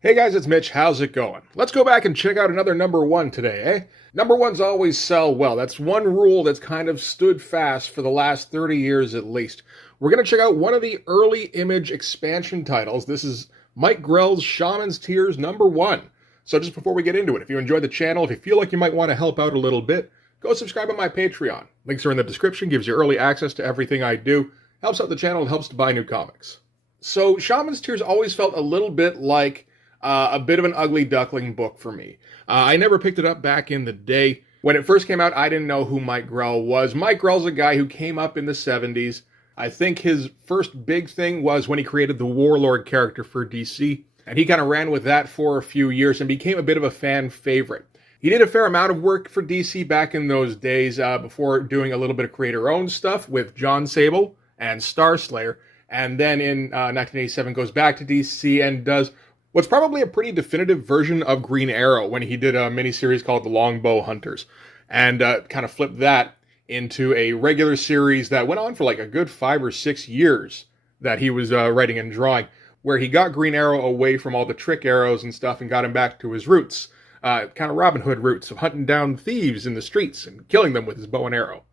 Hey guys, it's Mitch. How's it going? Let's go back and check out another number one today, eh? Number ones always sell well. That's one rule that's kind of stood fast for the last 30 years at least. We're going to check out one of the early Image expansion titles. This is Mike Grell's Shaman's Tears number one. So just before we get into it, if you enjoyed the channel, if you feel like you might want to help out a little bit, go subscribe on my Patreon. Links are in the description, gives you early access to everything I do, helps out the channel, and helps to buy new comics. So Shaman's Tears always felt a little bit like a bit of an ugly duckling book for me. I never picked it up back in the day. When it first came out, I didn't know who Mike Grell was. Mike Grell's a guy who came up in the 70s. I think his first big thing was when he created the Warlord character for DC, and he kind of ran with that for a few years and became a bit of a fan favorite. He did a fair amount of work for DC back in those days before doing a little bit of creator-owned stuff with John Sable and Starslayer, and then in 1987 goes back to DC and does what's probably a pretty definitive version of Green Arrow when he did a miniseries called The Longbow Hunters, and kind of flipped that into a regular series that went on for like a good 5 or 6 years that he was writing and drawing, where he got Green Arrow away from all the trick arrows and stuff and got him back to his roots, kind of Robin Hood roots of hunting down thieves in the streets and killing them with his bow and arrow.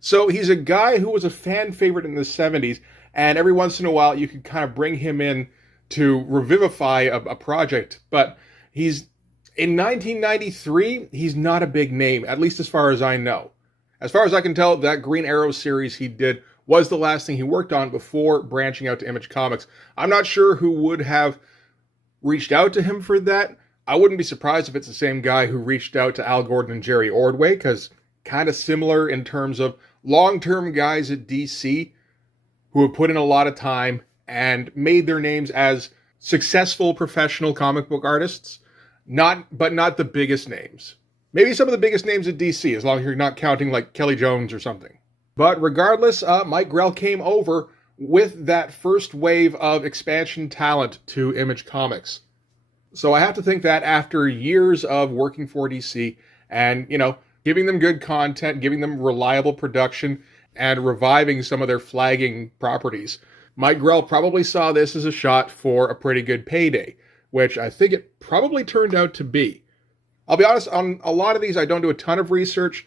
So he's a guy who was a fan favorite in the 70s, and every once in a while you could kind of bring him in to revivify a project, but he's in 1993, he's not a big name, at least as far as I know. As far as I can tell, that Green Arrow series he did was the last thing he worked on before branching out to Image Comics. I'm not sure who would have reached out to him for that. I wouldn't be surprised if it's the same guy who reached out to Al Gordon and Jerry Ordway, because kind of similar in terms of long-term guys at DC who have put in a lot of time and made their names as successful professional comic book artists, but not the biggest names. Maybe some of the biggest names at DC, as long as you're not counting like Kelly Jones or something. But regardless, Mike Grell came over with that first wave of expansion talent to Image Comics. So I have to think that after years of working for DC and, giving them good content, giving them reliable production, and reviving some of their flagging properties, Mike Grell probably saw this as a shot for a pretty good payday, which I think it probably turned out to be. I'll be honest, on a lot of these I don't do a ton of research.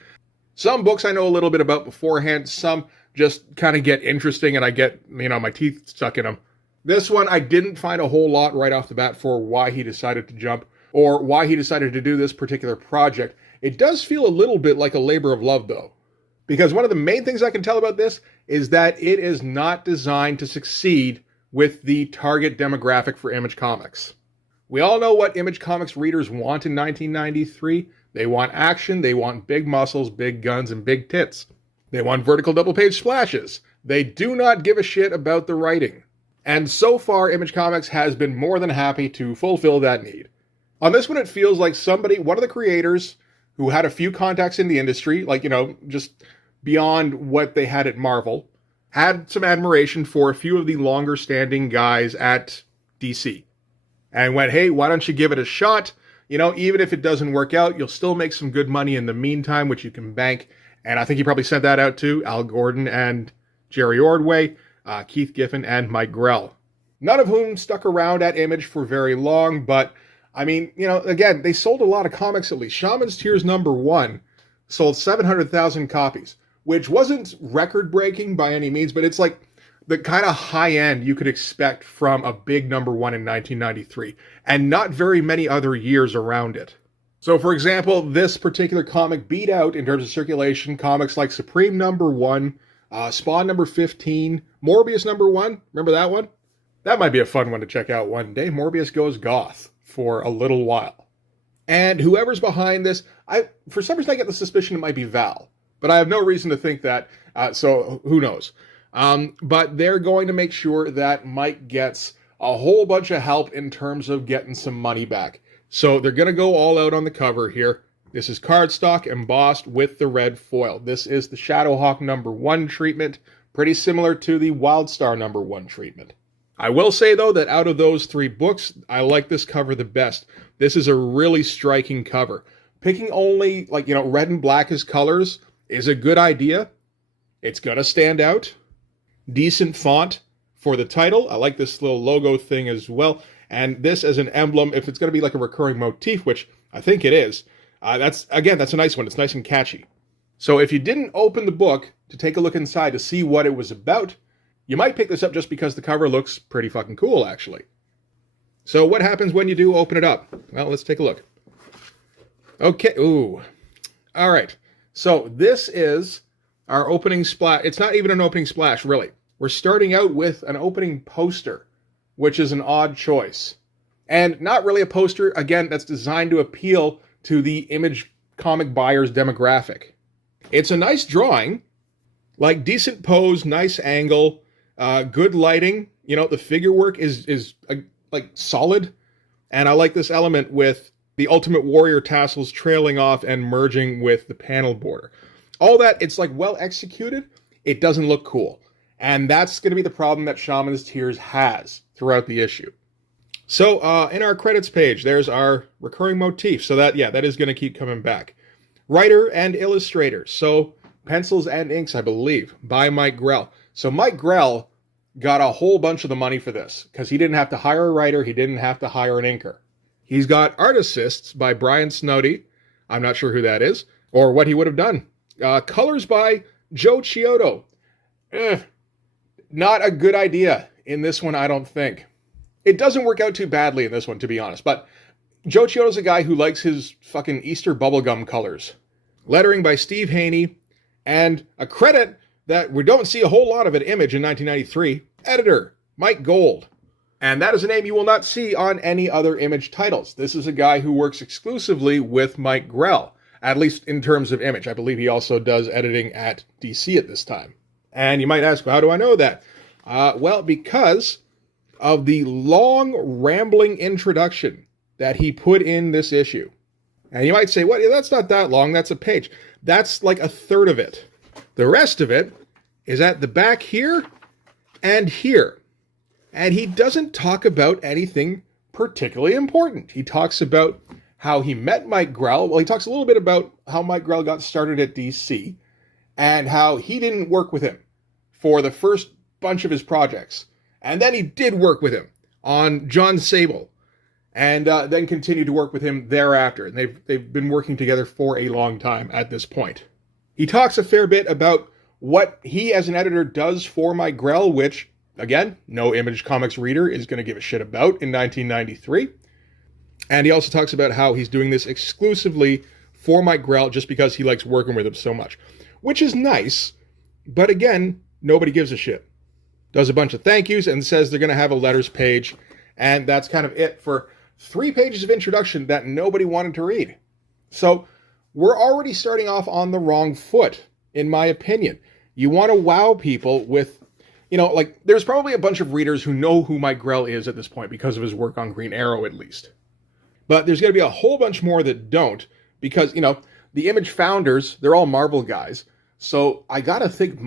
Some books I know a little bit about beforehand, some just kind of get interesting and I get, my teeth stuck in them. This one I didn't find a whole lot right off the bat for why he decided to jump or why he decided to do this particular project. It does feel a little bit like a labor of love though, because one of the main things I can tell about this is that it is not designed to succeed with the target demographic for Image Comics. We all know what Image Comics readers want in 1993. They want action, they want big muscles, big guns, and big tits. They want vertical double-page splashes. They do not give a shit about the writing. And so far, Image Comics has been more than happy to fulfill that need. On this one, it feels like one of the creators who had a few contacts in the industry, just beyond what they had at Marvel, had some admiration for a few of the longer-standing guys at DC. And went, hey, why don't you give it a shot? Even if it doesn't work out, you'll still make some good money in the meantime, which you can bank. And I think he probably sent that out to Al Gordon and Jerry Ordway, Keith Giffen, and Mike Grell. None of whom stuck around at Image for very long, but, again, they sold a lot of comics at least. Shaman's Tears number one sold 700,000 copies, which wasn't record-breaking by any means, but it's like the kind of high end you could expect from a big number one in 1993, and not very many other years around it. So, for example, this particular comic beat out, in terms of circulation, comics like Supreme number one, Spawn number 15, Morbius number one. Remember that one? That might be a fun one to check out one day. Morbius goes goth for a little while. And whoever's behind this, for some reason I get the suspicion it might be Val, but I have no reason to think that, so who knows. But they're going to make sure that Mike gets a whole bunch of help in terms of getting some money back. So they're going to go all out on the cover here. This is cardstock embossed with the red foil. This is the Shadowhawk number one treatment, pretty similar to the Wildstar number one treatment. I will say, though, that out of those three books, I like this cover the best. This is a really striking cover. Picking only, red and black as colors is a good idea. It's going to stand out. Decent font for the title. I like this little logo thing as well. And this as an emblem, if it's going to be like a recurring motif, which I think it is, that's a nice one. It's nice and catchy. So if you didn't open the book to take a look inside to see what it was about, you might pick this up just because the cover looks pretty fucking cool, actually. So what happens when you do open it up? Well, let's take a look. Okay, ooh. All right. So this is our opening splash. It's not even an opening splash, really. We're starting out with an opening poster, which is an odd choice. And not really a poster, again, that's designed to appeal to the Image comic buyer's demographic. It's a nice drawing, like decent pose, nice angle, good lighting. You know, the figure work is like solid. And I like this element with the Ultimate Warrior tassels trailing off and merging with the panel border. All that, it's like well executed. It doesn't look cool. And that's going to be the problem that Shaman's Tears has throughout the issue. So in our credits page, there's our recurring motif. So that is going to keep coming back. Writer and illustrator. So pencils and inks, I believe, by Mike Grell. So Mike Grell got a whole bunch of the money for this because he didn't have to hire a writer. He didn't have to hire an inker. He's got art assists by Brian Snowdy. I'm not sure who that is or what he would have done. Colors by Joe Chiodo. Not a good idea in this one, I don't think. It doesn't work out too badly in this one, to be honest, but Joe Chiodo's a guy who likes his fucking Easter bubblegum colors. Lettering by Steve Haney, and a credit that we don't see a whole lot of at Image in 1993, editor Mike Gold. And that is a name you will not see on any other Image titles. This is a guy who works exclusively with Mike Grell, at least in terms of Image. I believe he also does editing at DC at this time. And you might ask, how do I know that? Well, because of the long, rambling introduction that he put in this issue. And you might say, well, that's not that long, that's a page. That's like a third of it. The rest of it is at the back here and here. And he doesn't talk about anything particularly important. He talks about how he met Mike Grell. Well, he talks a little bit about how Mike Grell got started at DC and how he didn't work with him for the first bunch of his projects. And then he did work with him on John Sable, and then continued to work with him thereafter. And they've been working together for a long time at this point. He talks a fair bit about what he as an editor does for Mike Grell, which, again, no Image Comics reader is going to give a shit about in 1993. And he also talks about how he's doing this exclusively for Mike Grell just because he likes working with him so much. Which is nice, but again, nobody gives a shit. Does a bunch of thank yous and says they're going to have a letters page. And that's kind of it for 3 pages of introduction that nobody wanted to read. So we're already starting off on the wrong foot, in my opinion. You want to wow people with, like there's probably a bunch of readers who know who Mike Grell is at this point because of his work on Green Arrow, at least. But there's going to be a whole bunch more that don't because, the Image founders, they're all Marvel guys. So I got to think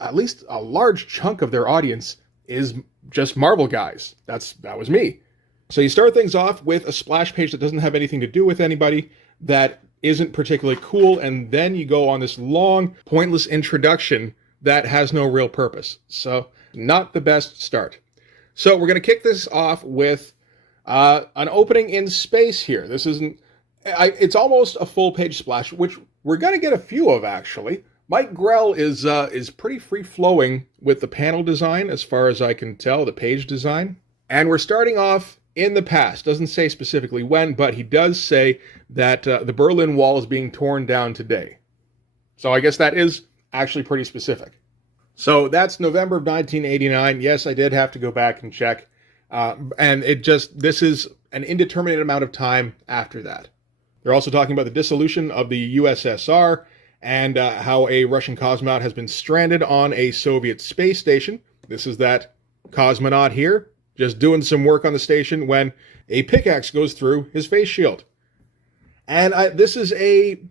at least a large chunk of their audience is just Marvel guys. That was me. So you start things off with a splash page that doesn't have anything to do with anybody, that isn't particularly cool, and then you go on this long, pointless introduction that has no real purpose. So not the best start. So we're going to kick this off with an opening in space here. This isn't... it's almost a full page splash, which we're going to get a few of, actually. Mike Grell is pretty free-flowing with the panel design, as far as I can tell, the page design. And we're starting off in the past. Doesn't say specifically when, but he does say that the Berlin Wall is being torn down today. So I guess that is actually pretty specific. So that's November of 1989. Yes, I did have to go back and check. And this is an indeterminate amount of time after that. They're also talking about the dissolution of the USSR, and how a Russian cosmonaut has been stranded on a Soviet space station. This is that cosmonaut here, just doing some work on the station when a pickaxe goes through his face shield. And this is a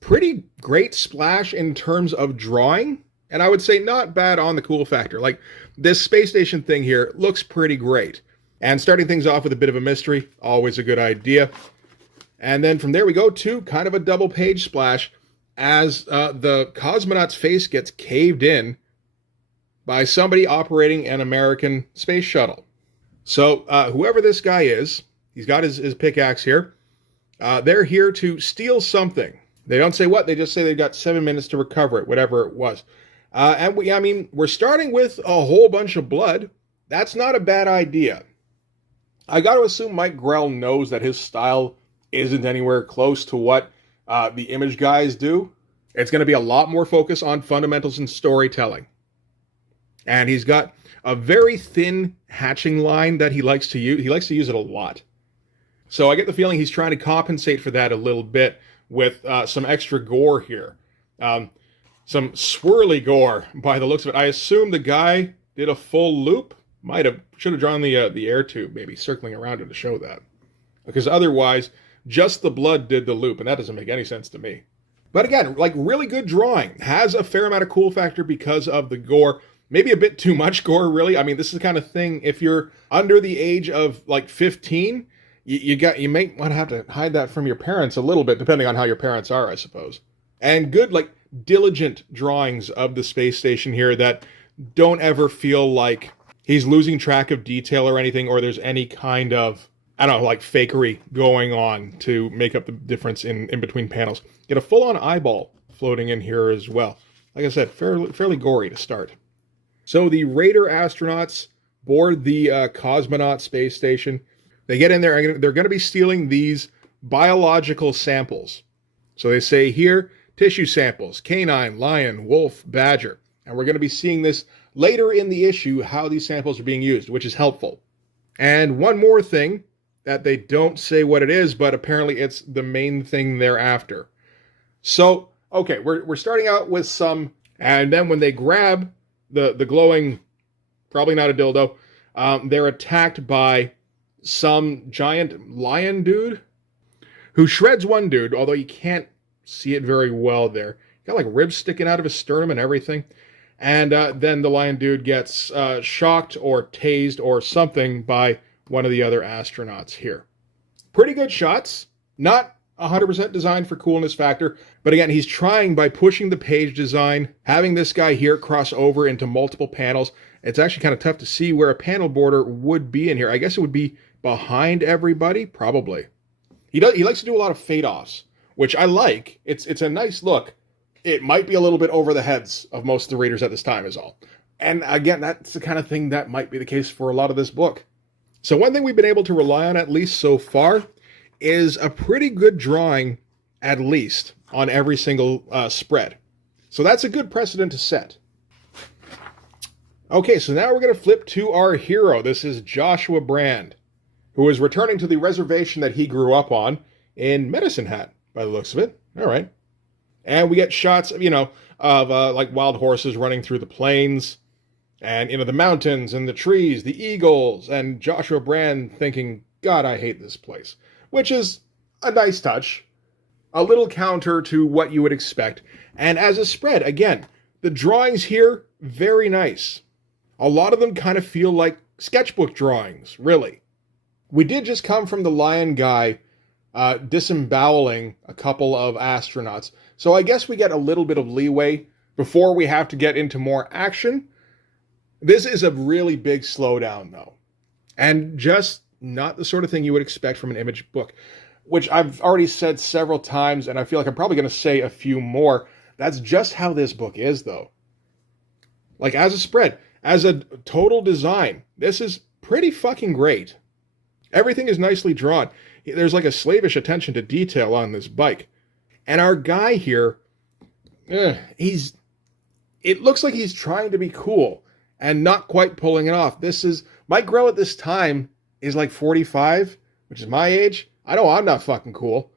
pretty great splash in terms of drawing, and I would say not bad on the cool factor. Like, this space station thing here looks pretty great. And starting things off with a bit of a mystery, always a good idea. And then from there we go to kind of a double page splash, as the cosmonaut's face gets caved in by somebody operating an American space shuttle. So whoever this guy is, he's got his pickaxe here. They're here to steal something. They don't say what, they just say they've got 7 minutes to recover it, whatever it was. We're starting with a whole bunch of blood. That's not a bad idea. I got to assume Mike Grell knows that his style isn't anywhere close to what the Image guys do. It's going to be a lot more focus on fundamentals and storytelling. And he's got a very thin hatching line that he likes to use. He likes to use it a lot. So I get the feeling he's trying to compensate for that a little bit with some extra gore here. Some swirly gore by the looks of it. I assume the guy did a full loop. Should have drawn the air tube, maybe circling around it to show that. Because otherwise, just the blood did the loop, and that doesn't make any sense to me. But again, like, really good drawing. Has a fair amount of cool factor because of the gore. Maybe a bit too much gore, really. I mean, this is the kind of thing, if you're under the age of like 15, you may want to have to hide that from your parents a little bit, depending on how your parents are, I suppose. And good, like, diligent drawings of the space station here that don't ever feel like he's losing track of detail or anything, or there's any kind of, I don't know, like fakery going on to make up the difference in between panels. Get a full-on eyeball floating in here as well. Like I said, fairly gory to start. So the Raider astronauts board the cosmonaut space station. They get in there, and they're going to be stealing these biological samples. So they say here, tissue samples, canine, lion, wolf, badger. And we're going to be seeing this later in the issue, how these samples are being used, which is helpful. And one more thing that they don't say what it is, but apparently it's the main thing they're after. So, okay, we're starting out with some, and then when they grab the glowing, probably not a dildo, they're attacked by some giant lion dude who shreds one dude, although you can't see it very well there. Got like ribs sticking out of his sternum and everything. And then the lion dude gets shocked or tased or something by one of the other astronauts here. Pretty good shots. Not 100% designed for coolness factor. But again, he's trying by pushing the page design, having this guy here cross over into multiple panels. It's actually kind of tough to see where a panel border would be in here. I guess it would be behind everybody, probably. He likes to do a lot of fade-offs, which I like. It's a nice look. It might be a little bit over the heads of most of the readers at this time is all. And again, that's the kind of thing that might be the case for a lot of this book. So one thing we've been able to rely on, at least so far, is a pretty good drawing, at least, on every single spread. So that's a good precedent to set. Okay, so now we're going to flip to our hero. This is Joshua Brand, who is returning to the reservation that he grew up on in Medicine Hat, by the looks of it. All right. And we get shots, of like wild horses running through the plains, and, the mountains and the trees, the eagles, and Joshua Brand thinking, God, I hate this place. Which is a nice touch. A little counter to what you would expect. And as a spread, again, the drawings here, very nice. A lot of them kind of feel like sketchbook drawings, really. We did just come from the lion guy disemboweling a couple of astronauts. So I guess we get a little bit of leeway before we have to get into more action. This is a really big slowdown, though. And just not the sort of thing you would expect from an Image book, which I've already said several times, and I feel like I'm probably going to say a few more. That's just how this book is, though. Like, as a spread, as a total design, this is pretty fucking great. Everything is nicely drawn. There's like a slavish attention to detail on this bike. And our guy here, it looks like he's trying to be cool and not quite pulling it off. Mike Grell at this time is like 45, which is my age. I know I'm not fucking cool.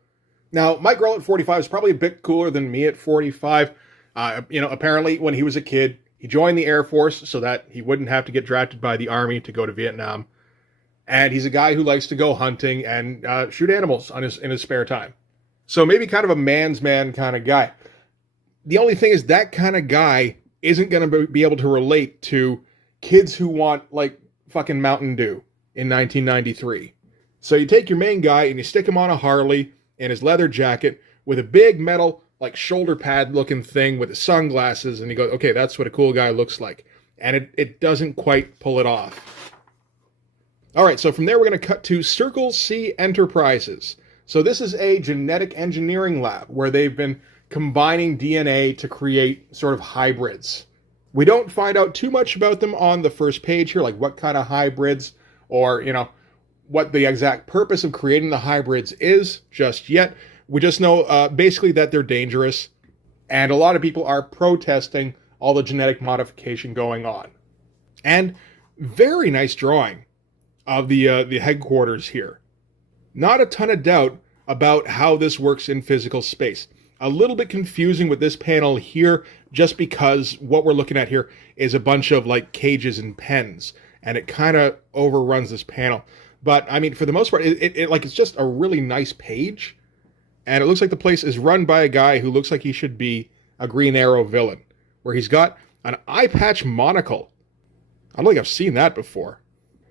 Now, Mike Grell at 45 is probably a bit cooler than me at 45. Apparently when he was a kid, he joined the Air Force so that he wouldn't have to get drafted by the Army to go to Vietnam. And he's a guy who likes to go hunting and shoot animals in his spare time. So maybe kind of a man's man kind of guy. The only thing is that kind of guy isn't going to be able to relate to kids who want, like, fucking Mountain Dew in 1993. So you take your main guy and you stick him on a Harley in his leather jacket with a big metal, like, shoulder pad looking thing with his sunglasses, and you go, okay, that's what a cool guy looks like. And it doesn't quite pull it off. All right, so from there we're going to cut to Circle C Enterprises. So this is a genetic engineering lab where they've been combining DNA to create sort of hybrids. We don't find out too much about them on the first page here, like what kind of hybrids or, what the exact purpose of creating the hybrids is just yet. We just know basically that they're dangerous, and a lot of people are protesting all the genetic modification going on. And very nice drawing of the headquarters here. Not a ton of doubt about how this works in physical space. A little bit confusing with this panel here, just because what we're looking at here is a bunch of like cages and pens, and it kind of overruns this panel. But I mean, for the most part, it's just a really nice page, and it looks like the place is run by a guy who looks like he should be a Green Arrow villain, where he's got an eye patch monocle. I don't think I've seen that before.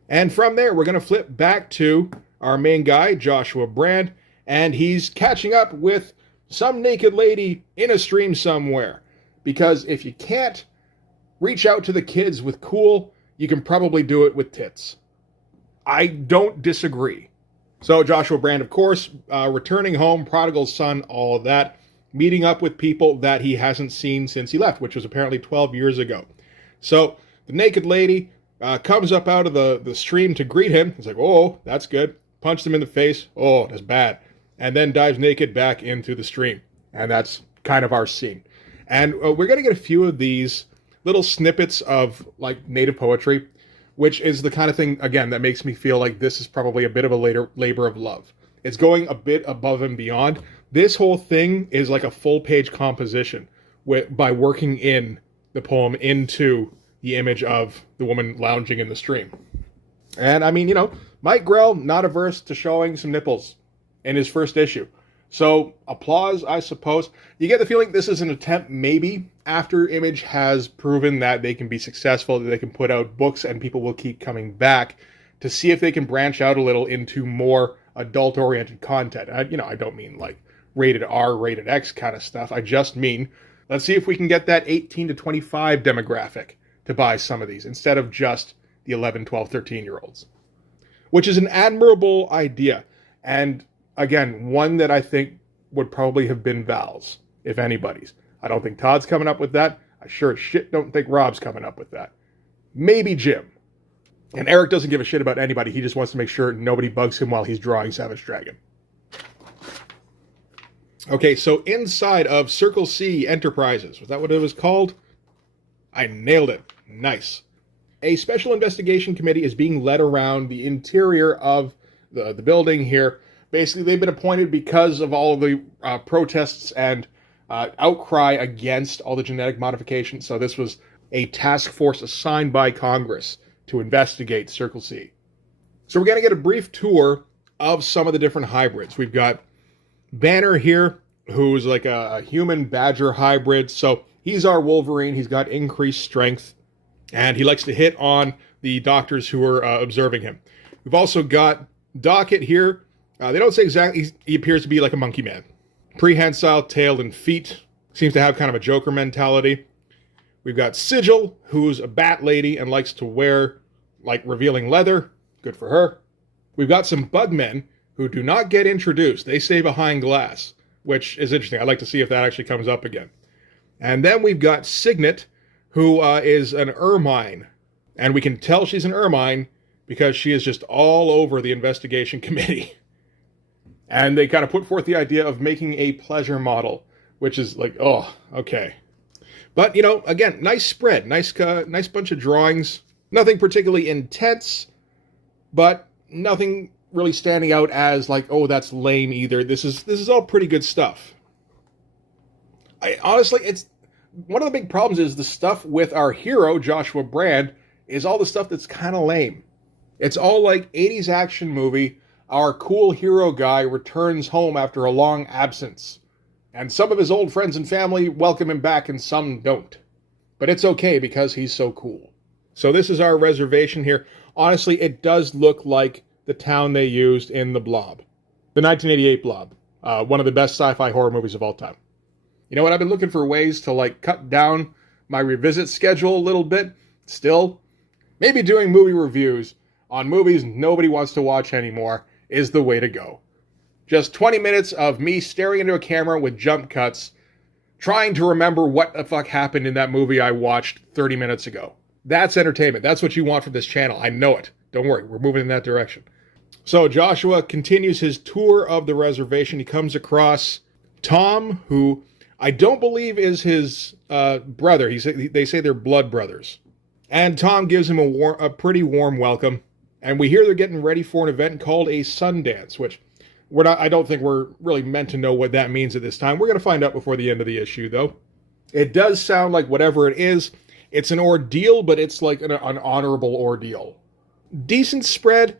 And from there, we're going to flip back to our main guy, Joshua Brand, and he's catching up with some naked lady in a stream somewhere. Because if you can't reach out to the kids with cool, you can probably do it with tits. I don't disagree. So Joshua Brand, of course, returning home, prodigal son, all of that, meeting up with people that he hasn't seen since he left, which was apparently 12 years ago. So the naked lady comes up out of the stream to greet him. He's like, oh, that's good. Punched him in the face. Oh, that's bad. And then dives naked back into the stream. And that's kind of our scene. And we're going to get a few of these little snippets of like native poetry, which is the kind of thing, again, that makes me feel like this is probably a bit of a later labor of love. It's going a bit above and beyond. This whole thing is like a full-page composition by working in the poem into the image of the woman lounging in the stream. And I mean, Mike Grell, not averse to showing some nipples in his first issue. So, applause, I suppose. You get the feeling this is an attempt, maybe, after Image has proven that they can be successful, that they can put out books and people will keep coming back, to see if they can branch out a little into more adult-oriented content. I don't mean like rated R, rated X kind of stuff. I just mean, let's see if we can get that 18 to 25 demographic to buy some of these, instead of just the 11, 12, 13-year-olds. Which is an admirable idea. And again, one that I think would probably have been Val's, if anybody's. I don't think Todd's coming up with that. I sure as shit don't think Rob's coming up with that. Maybe Jim. And Eric doesn't give a shit about anybody. He just wants to make sure nobody bugs him while he's drawing Savage Dragon. Okay, so inside of Circle C Enterprises, was that what it was called? I nailed it. Nice. A special investigation committee is being led around the interior of the building here. Basically, they've been appointed because of all of the protests and outcry against all the genetic modification. So this was a task force assigned by Congress to investigate Circle C. So we're going to get a brief tour of some of the different hybrids. We've got Banner here, who's like a human badger hybrid. So he's our Wolverine. He's got increased strength, and he likes to hit on the doctors who are observing him. We've also got Docket here. They don't say exactly. He appears to be like a monkey man. Prehensile tail and feet. Seems to have kind of a Joker mentality. We've got Sigil, who's a bat lady and likes to wear like revealing leather. Good for her. We've got some bugmen who do not get introduced. They stay behind glass, which is interesting. I'd like to see if that actually comes up again. And then we've got Signet, who is an ermine. And we can tell she's an ermine because she is just all over the investigation committee. And they kind of put forth the idea of making a pleasure model, which is like, oh, okay. But, again, nice spread. Nice bunch of drawings. Nothing particularly intense, but nothing really standing out as like, oh, that's lame either. This is all pretty good stuff. Honestly, it's one of the big problems is the stuff with our hero, Joshua Brand, is all the stuff that's kind of lame. It's all like 80s action movie. Our cool hero guy returns home after a long absence. And some of his old friends and family welcome him back and some don't. But it's okay because he's so cool. So this is our reservation here. Honestly, it does look like the town they used in The Blob. The 1988 Blob. One of the best sci-fi horror movies of all time. You know what? I've been looking for ways to like cut down my revisit schedule a little bit. Still, maybe doing movie reviews on movies nobody wants to watch anymore is the way to go. Just 20 minutes of me staring into a camera with jump cuts, trying to remember what the fuck happened in that movie I watched 30 minutes ago. That's entertainment. That's what you want from this channel. I know it. Don't worry, we're moving in that direction. So Joshua continues his tour of the reservation. He comes across Tom, who I don't believe is his brother. They say they're blood brothers. And Tom gives him a pretty warm welcome. And we hear they're getting ready for an event called a Sundance, which I don't think we're really meant to know what that means at this time. We're going to find out before the end of the issue, though. It does sound like whatever it is, it's an ordeal, but it's like an honorable ordeal. Decent spread.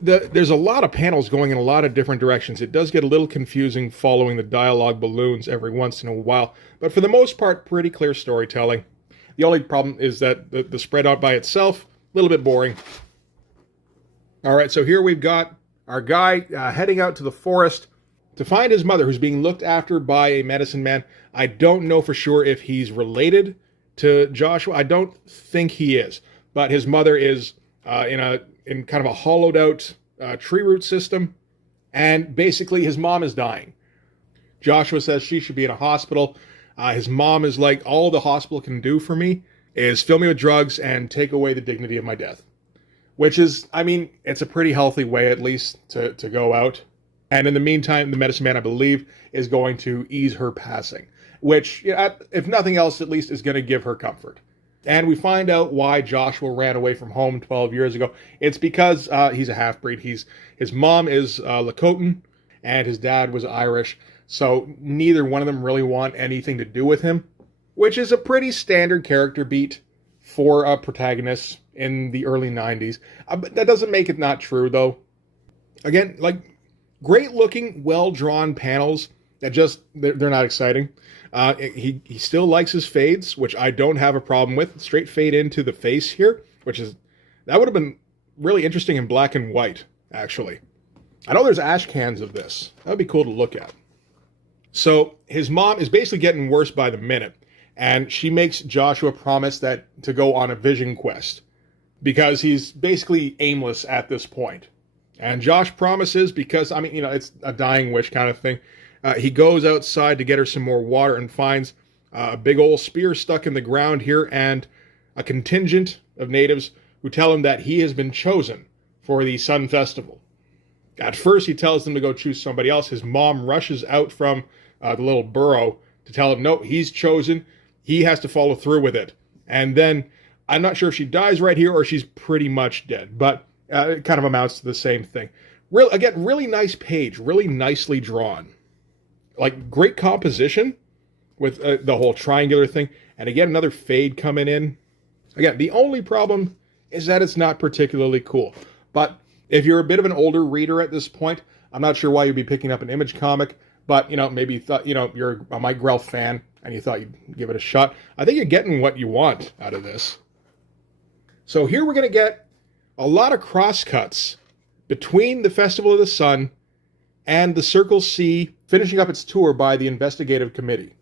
There's a lot of panels going in a lot of different directions. It does get a little confusing following the dialogue balloons every once in a while, but for the most part, pretty clear storytelling. The only problem is that the spread out by itself, a little bit boring. All right, so here we've got our guy heading out to the forest to find his mother, who's being looked after by a medicine man. I don't know for sure if he's related to Joshua. I don't think he is, but his mother is in kind of a hollowed out tree root system, and basically his mom is dying. Joshua says she should be in a hospital. His mom is like, all the hospital can do for me is fill me with drugs and take away the dignity of my death. Which is, I mean, it's a pretty healthy way at least to go out. And in the meantime, the medicine man, I believe, is going to ease her passing. Which, if nothing else, at least is going to give her comfort. And we find out why Joshua ran away from home 12 years ago. It's because he's a half-breed. His mom is Lakotan, and his dad was Irish. So neither one of them really want anything to do with him, which is a pretty standard character beat for a protagonist in the early 90s. But that doesn't make it not true, though. Again, like, great-looking, well-drawn panels that just, they're not exciting. He still likes his fades, which I don't have a problem with. Straight fade into the face here, that would have been really interesting in black and white, actually. I know there's ash cans of this. That would be cool to look at. So his mom is basically getting worse by the minute, and she makes Joshua promise that to go on a vision quest, because he's basically aimless at this point. And Josh promises because, I mean, it's a dying wish kind of thing. He goes outside to get her some more water and finds a big old spear stuck in the ground here and a contingent of natives who tell him that he has been chosen for the Sun Festival. At first, he tells them to go choose somebody else. His mom rushes out from the little burrow to tell him, no, he's chosen. He has to follow through with it. And then, I'm not sure if she dies right here or she's pretty much dead, but it kind of amounts to the same thing. Really nice page, really nicely drawn. Like, great composition with the whole triangular thing. And again, another fade coming in. Again, the only problem is that it's not particularly cool. But if you're a bit of an older reader at this point, I'm not sure why you'd be picking up an Image comic, but, maybe you thought, you're a Mike Grell fan and you thought you'd give it a shot. I think you're getting what you want out of this. So here we're going to get a lot of crosscuts between the Festival of the Sun and the Circle C finishing up its tour by the investigative committee.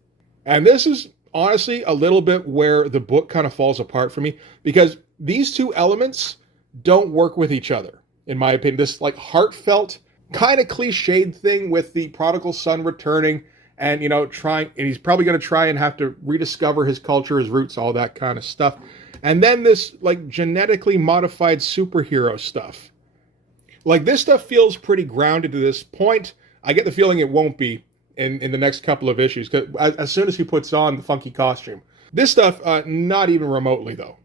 And this is honestly a little bit where the book kind of falls apart for me, because these two elements don't work with each other, in my opinion. This like heartfelt, kind of cliched thing with the prodigal son returning and, and he's probably going to try and have to rediscover his culture, his roots, all that kind of stuff. And then this like genetically modified superhero stuff. Like, this stuff feels pretty grounded to this point. I get the feeling it won't be in the next couple of issues, because as soon as he puts on the funky costume. This stuff, not even remotely, though.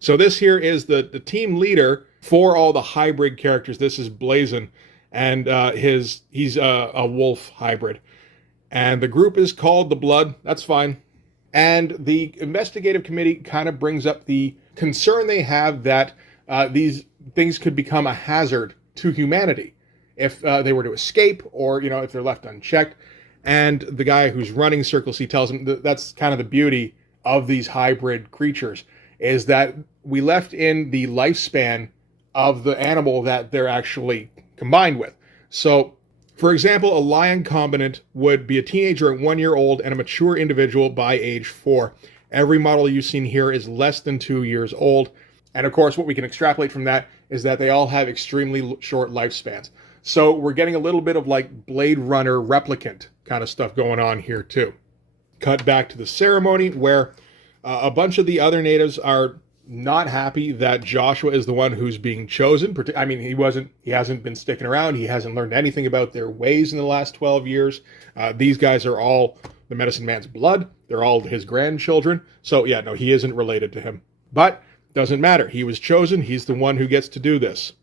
So this here is the team leader for all the hybrid characters. This is Blazon, and he's a wolf hybrid. And the group is called The Blood. That's fine. And the investigative committee kind of brings up the concern they have that these things could become a hazard to humanity if they were to escape, or, if they're left unchecked. And the guy who's running Circle C tells him that's kind of the beauty of these hybrid creatures, is that we left in the lifespan of the animal that they're actually combined with. So, for example, a lion combinant would be a teenager at 1 year old and a mature individual by age 4. Every model you've seen here is less than 2 years old. And of course, what we can extrapolate from that is that they all have extremely short lifespans. So we're getting a little bit of like Blade Runner replicant kind of stuff going on here too. Cut back to the ceremony where a bunch of the other natives are not happy that Joshua is the one who's being chosen. I mean, he hasn't been sticking around. He hasn't learned anything about their ways in the last 12 years. These guys are all the medicine man's blood. They're all his grandchildren. So yeah, no, he isn't related to him. But doesn't matter. He was chosen. He's the one who gets to do this.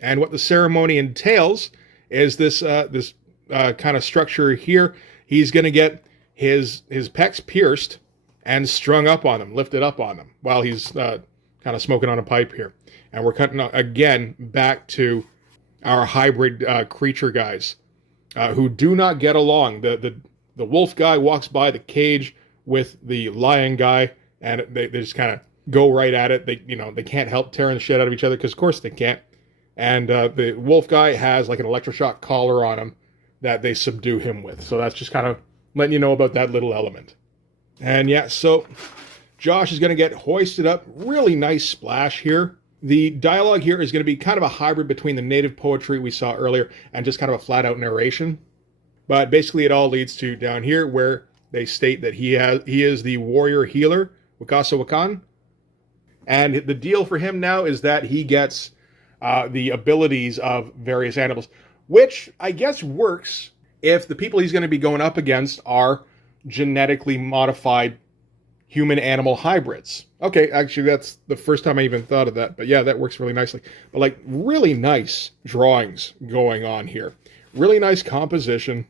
And what the ceremony entails is this kind of structure here. He's going to get his pecs pierced and strung up on them, lifted up on them, while he's kind of smoking on a pipe here. And we're cutting again back to our hybrid creature guys who do not get along. The wolf guy walks by the cage with the lion guy, and they just kind of go right at it. They can't help tearing the shit out of each other, because of course they can't. And the wolf guy has like an electroshock collar on him that they subdue him with. So that's just kind of letting you know about that little element. And yeah, so Josh is going to get hoisted up. Really nice splash here. The dialogue here is going to be kind of a hybrid between the native poetry we saw earlier and just kind of a flat-out narration. But basically it all leads to down here where they state that he is the warrior healer, Wakasa Wakan. And the deal for him now is that he gets the abilities of various animals, which I guess works if the people he's going to be going up against are genetically modified human-animal hybrids. Okay, actually, that's the first time I even thought of that. But yeah, that works really nicely. But like, really nice drawings going on here. Really nice composition.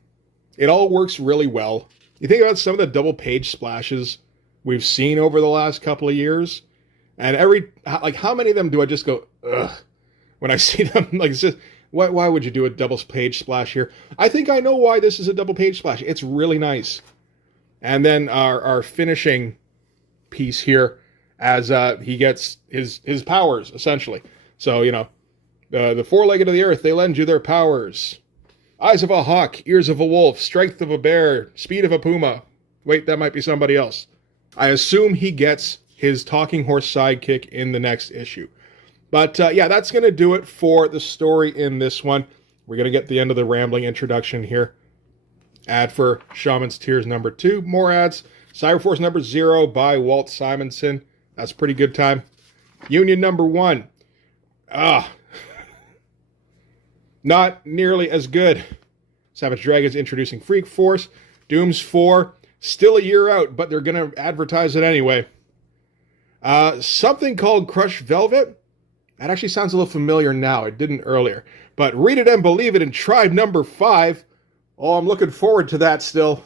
It all works really well. You think about some of the double-page splashes we've seen over the last couple of years, and how many of them do I just go, ugh, when I see them? Like, it's just, why would you do a double-page splash here? I think I know why this is a double-page splash. It's really nice. And then our finishing piece here as he gets his powers, essentially. So, the four-legged of the earth, they lend you their powers. Eyes of a hawk, ears of a wolf, strength of a bear, speed of a puma. Wait, that might be somebody else. I assume he gets his talking horse sidekick in the next issue. But yeah, that's going to do it for the story in this one. We're going to get the end of the rambling introduction here. Ad for Shaman's Tears number 2. More ads. Cyberforce number 0 by Walt Simonson. That's a pretty good time. Union number 1. Not nearly as good. Savage Dragon's introducing Freak Force. Doom's 4. Still a year out, but they're going to advertise it anyway. Something called Crushed Velvet. That actually sounds a little familiar now. It didn't earlier. But read it and believe it in Tribe number 5. Oh, I'm looking forward to that still.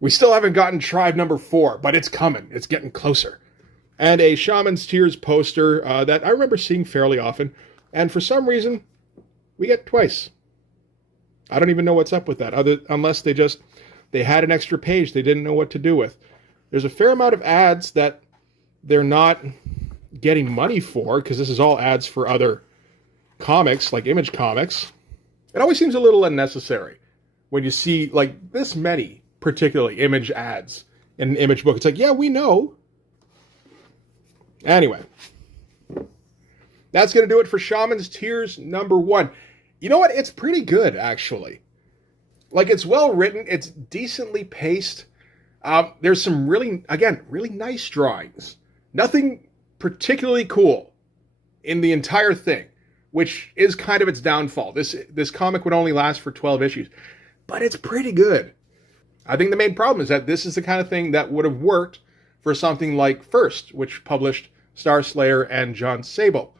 We still haven't gotten Tribe number 4, but it's coming. It's getting closer. And a Shaman's Tears poster that I remember seeing fairly often. And for some reason, we get twice. I don't even know what's up with that, unless they had an extra page they didn't know what to do with. There's a fair amount of ads that they're not getting money for, because this is all ads for other comics, like Image Comics. It always seems a little unnecessary when you see like this many, particularly Image ads in an Image book. It's like, yeah, we know. Anyway, that's going to do it for Shaman's Tears number 1. You know what? It's pretty good, actually. Like, it's well written. It's decently paced. There's some really nice drawings. Nothing particularly cool in the entire thing, which is kind of its downfall. This comic would only last for 12 issues, but it's pretty good. I think the main problem is that this is the kind of thing that would have worked for something like First, which published Star Slayer and John Sable.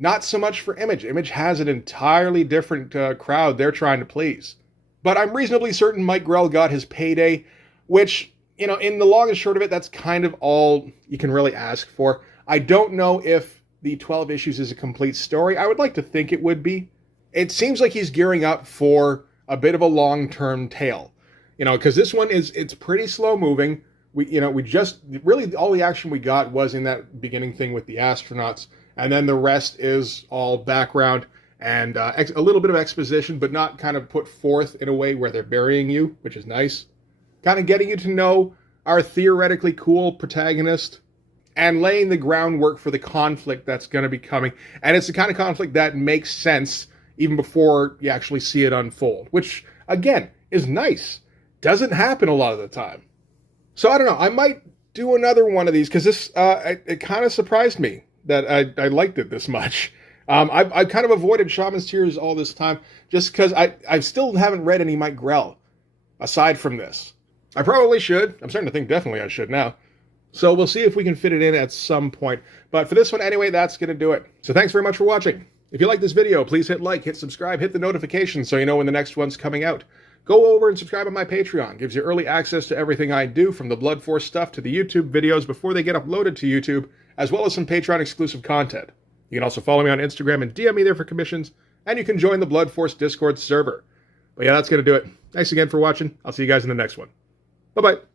Not so much for Image. Image has an entirely different crowd they're trying to please. But I'm reasonably certain Mike Grell got his payday, which, in the long and short of it, that's kind of all you can really ask for. I don't know if the 12 issues is a complete story. I would like to think it would be. It seems like he's gearing up for a bit of a long-term tale. Because this one it's pretty slow moving. We just, really all the action we got was in that beginning thing with the astronauts. And then the rest is all background and a little bit of exposition, but not kind of put forth in a way where they're burying you, which is nice. Kind of getting you to know our theoretically cool protagonist. and laying the groundwork for the conflict that's going to be coming. And it's the kind of conflict that makes sense even before you actually see it unfold, which, again, is nice. Doesn't happen a lot of the time. So I don't know. I might do another one of these because this it kind of surprised me that I liked it this much. I've kind of avoided Shaman's Tears all this time just because I still haven't read any Mike Grell aside from this. I probably should. I'm starting to think definitely I should now. So we'll see if we can fit it in at some point. But for this one anyway, that's going to do it. So thanks very much for watching. If you like this video, please hit like, hit subscribe, hit the notification so you know when the next one's coming out. Go over and subscribe on my Patreon. Gives you early access to everything I do, from the Blood Force stuff to the YouTube videos before they get uploaded to YouTube, as well as some Patreon exclusive content. You can also follow me on Instagram and DM me there for commissions, and you can join the Blood Force Discord server. But yeah, that's going to do it. Thanks again for watching. I'll see you guys in the next one. Bye-bye.